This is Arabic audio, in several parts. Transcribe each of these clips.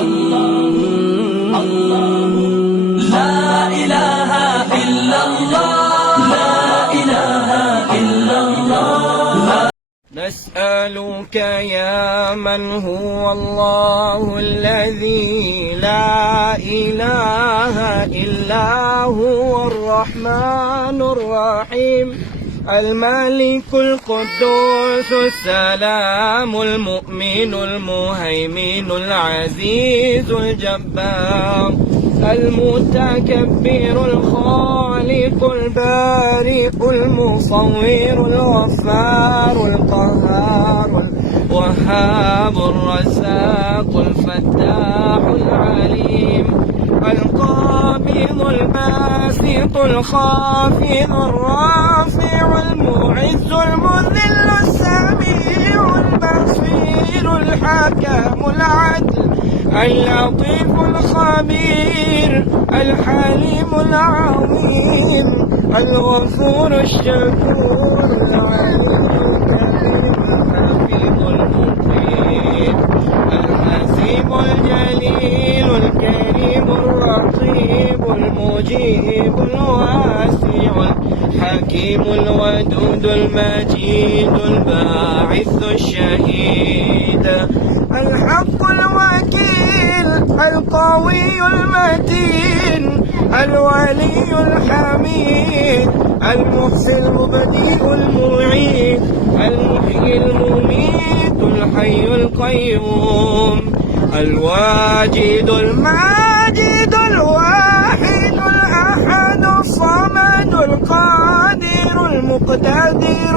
الله الله لا إله إلا الله لا إله إلا الله. نسألك يا من هو الله الذي لا إله إلا هو الرحمن الرحيم الملك القدوس السلام المؤمن المهيمن العزيز الجبار المتكبر الخالق البارئ المصور الغفار القهار الوهاب الرزاق الفتاح العليم القابض الباسط الخافض الرافع المعز المذل السميع البصير الحكم العدل اللطيف الخبير الحليم العظيم الغفور الشكور العليم الكريم الحفيظ المقيم الحسيب الجليل الكريم الرقيب المجيب الواسع الحكيم الودود المجيد الباعث الشهيد الحق الوكيل القوي المتين الولي الحميد المحسن المبدئ المعيد المحيي المميت الحي القيوم الواجد الماجد الواحد الأحد الصمد القادر المقتدر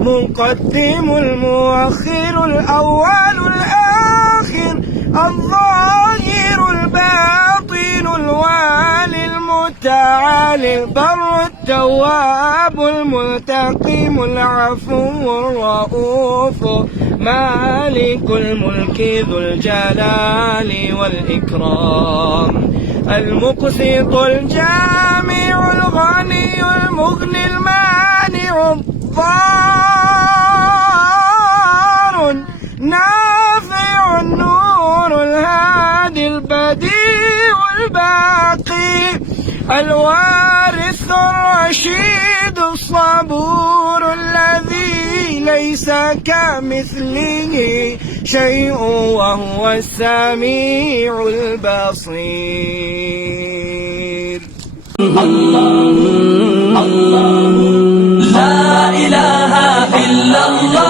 المقدم المؤخر الأول الآخر الظاهر الباطن الوالي المتعالي البر التواب المنتقم العفو الرؤوف مالك الملك ذو الجلال والإكرام المقسط الجامع الغني المغني المانع الضار النافع النور الهادي البديع الباقي الوارث الرشيد الصبور الذي ليس كمثله شيء وهو السميع البصير. الله الله لا إله إلا الله.